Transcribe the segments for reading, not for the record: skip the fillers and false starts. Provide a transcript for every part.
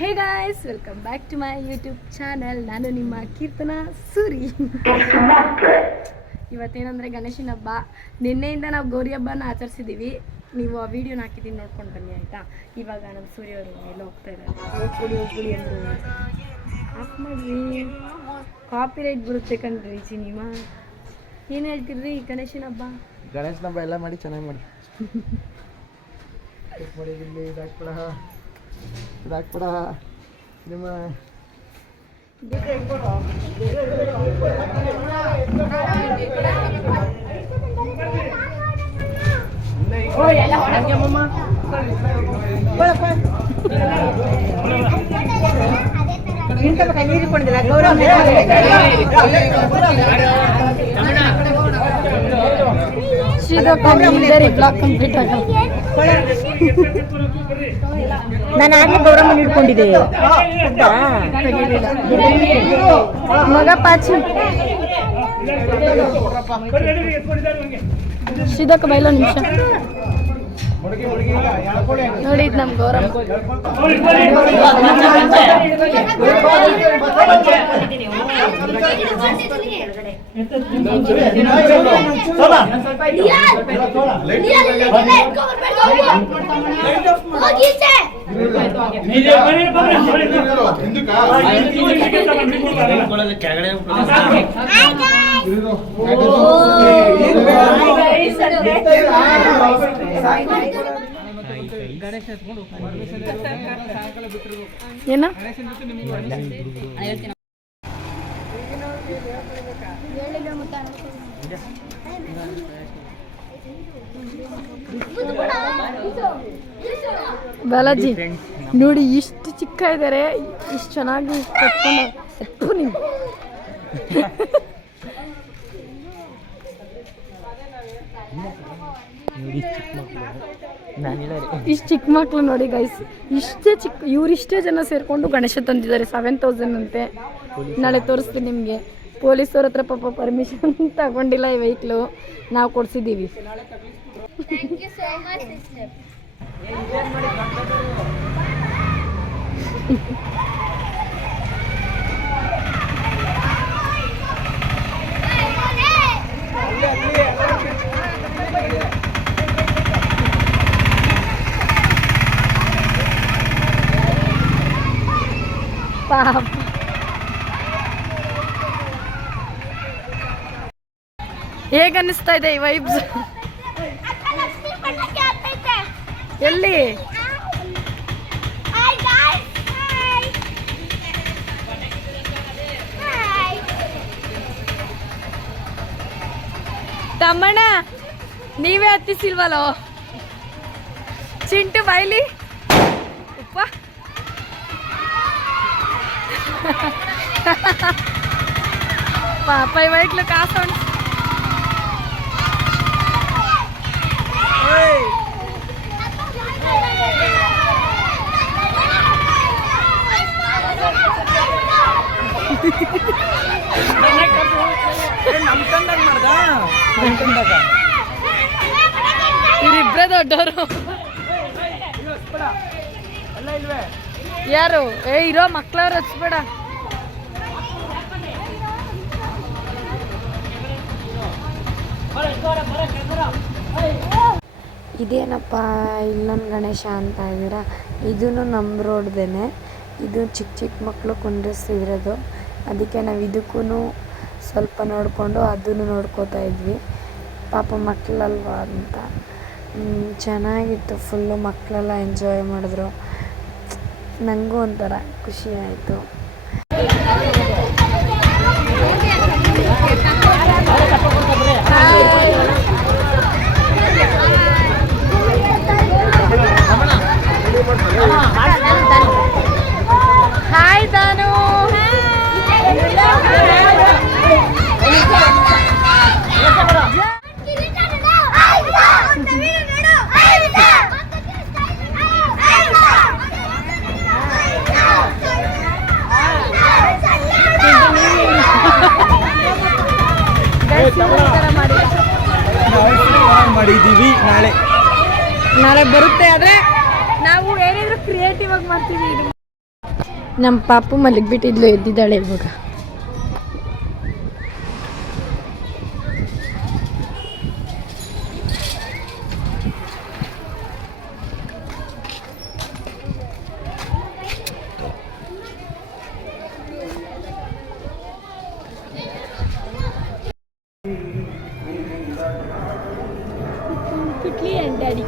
Hey guys, welcome back to my YouTube channel. ನಾನು ನಿಮ್ಮ ಕೀರ್ತನಾ ಸೂರಿ. ಇವತ್ತೇನಂದರೆ ಗಣೇಶನ ಹಬ್ಬ. ನಿನ್ನೆಯಿಂದ ನಾವು ಗೌರಿ ಹಬ್ಬನ ಆಚರಿಸಿದ್ದೀವಿ. ನೀವು ಆ ವಿಡಿಯೋನ ಹಾಕಿದ್ದೀನಿ, ನೋಡ್ಕೊಂಡು ಬನ್ನಿ ಆಯಿತಾ. ಇವಾಗ ನಮ್ಮ ಸೂರ್ಯವರು ಎಲ್ಲ ಹೋಗ್ತಾ ಇದ್ದಾರೆ. ಹೋಗ್ಬಿಡಿ ಅಂದರು. ಆಫ್ ಮಾಡಿರಿ, ಕಾಪಿ ರೈಟ್ ಬರುತ್ತೆ ಕಣ್ರಿ. ಸಿನಿಮಾ ಏನು ಹೇಳ್ತಿರ್ರಿ? ಗಣೇಶನ ಹಬ್ಬ ಎಲ್ಲ ಮಾಡಿ ಚೆನ್ನಾಗಿ ಮಾಡಿ. ಇದಾಕ್ಬಿಡ ನಿಮ್ಮ ನೀರಿಕೊಂಡಿಲ್ಲ ಗೌರವ ನಾನು ಆಗ್ಲೇ ಗೌರಮ್ಮ ಹಿಡ್ಕೊಂಡಿದ್ದೆ ಮಗ ಪಾಚಿ ಸಿದಕ್ಕ ಬೈಲೋ ನಿಮಿಷ ನೋಡಿ. ಇದು ನಮ್ಮ ಗೌರಮ್ಮ. ಏನ ಬಾಲಾಜಿ ನೋಡಿ, ಇಷ್ಟು ಚಿಕ್ಕ ಇದ್ದಾರೆ, ಇಷ್ಟು ಚೆನ್ನಾಗಿ ಕಟ್ಕೊಂಡು ನೀವು ಇಷ್ಟು ಚಿಕ್ಕ ಮಕ್ಕಳು ನೋಡಿ ಗೈಸ್. ಇವರಿಷ್ಟೇ ಜನ ಸೇರಿಕೊಂಡು ಗಣೇಶ ತಂದಿದ್ದಾರೆ. 7,000 ಅಂತೆ. ನಾಳೆ ತೋರಿಸ್ತೀನಿ ನಿಮಗೆ. ಪೊಲೀಸವ್ರ ಹತ್ರ ಪಾಪ ಪರ್ಮಿಷನ್ ತಗೊಂಡಿಲ್ಲ ಈ ವೆಹಿಕ್ಲು, ನಾವು ಕೊಡ್ಸಿದ್ದೀವಿ. ಪಾಪ ಹೇಗೆ ಅನ್ನಿಸ್ತಾ ಇದೆ ಈ ವೈಬ್ಸ್? ಎಲ್ಲಿ ತಮ್ಮಣ್ಣ ನೀವೇ ಹತ್ತಿಸಿಲ್ವಲ್ಲೋ? ಚಿಂಟು ಬಾಯ್ಲಿ ಉಪ್ಪ. ಪಾಪ ಈ ವೈಕ್ಲು ಕಾಸು ಇವರಿಬ್ಬರೇ ದೊಡ್ಡವರು. ಯಾರು ಇರೋ ಮಕ್ಳವ್ರು ಹಚ್ಬೇಡ. ಇದೇನಪ್ಪ ಇಲ್ಲೊಂದು ಗಣೇಶ ಅಂತ ಇದ್ದೀರಾ? ಇದೂ ನಮ್ಮ ರೋಡ್ದೇನೆ. ಇದು ಚಿಕ್ಕ ಚಿಕ್ಕ ಮಕ್ಕಳು ಕುಂಡ್ರಿಸ್ತಿದ್ರದು. ಅದಕ್ಕೆ ನಾವು ಇದಕ್ಕೂ ಸ್ವಲ್ಪ ನೋಡಿಕೊಂಡು ಅದನ್ನು ನೋಡ್ಕೋತಾ ಇದ್ವಿ. ಪಾಪ ಮಕ್ಕಳಲ್ವಾ ಅಂತ. ಚೆನ್ನಾಗಿತ್ತು. ಫುಲ್ಲು ಮಕ್ಕಳೆಲ್ಲ ಎಂಜಾಯ್ ಮಾಡಿದ್ರು. ನನಗೂ ಒಂಥರ ಖುಷಿ ಆಯಿತು. ಹಾಯ್ ತಾನು. ಮಾಡಿದ್ದೀವಿ. ನಾಳೆ ಬರುತ್ತೆ. ಆದರೆ ನಾವು ಏನಿದ್ರು ಕ್ರಿಯೇಟಿವ್ ಆಗಿ ಮಾಡ್ತೀವಿ. ನಮ್ಮ ಪಾಪು ಮಲಗಿಬಿಟ್ಟಿದ್ಲು, ಎದ್ದಿದ್ದಾಳೆ ಇವಾಗ. ಕಿಟ್ಲಿ ಆ್ಯಂಡ್ ಡ್ಯಾಡಿ.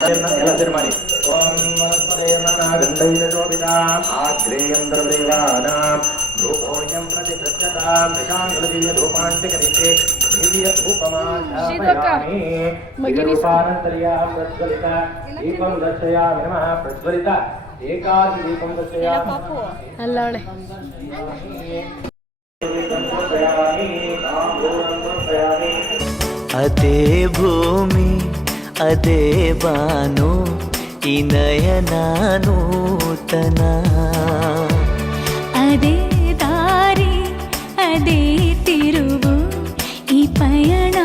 ಎಲ್ಲ ಸೇರಿ ಮಾಡಿ. ಓಂ ಆಗ್ರೇಯಂದ್ರದೇವಾನಾಂ ಧೂಪೋಯಂ ಪ್ರತಿ ದೃಶ್ಯತಾಂ ಪ್ರಶಾಂತದಿವ್ಯ ಧೂಪಾಂತಕರಿತೆ ದಿವ್ಯ ಧೂಪಮಾಧಾಪಯಾಮಿ ರೂಪಾನಂತರ್ಯಾಂ ಪ್ರಜ್ವಲಿತ ದೀಪಂ ದರ್ಶಯಾಮಿ ನಮಃ ಪ್ರಜ್ವಲಿತ ಏಕಾದಿ ದೀಪಂ ದರ್ಶಯಾಮಿ ಅಲ್ಲ ಅವಳೆ. ಅದೇ ಭೂಮಿ ಅದೇ ಬಾನು ಈ ನಯನ ನೂತನ, ಅದೇ ದಾರಿ ಅದೇ ತಿರುವು ಈ ಪಯಣ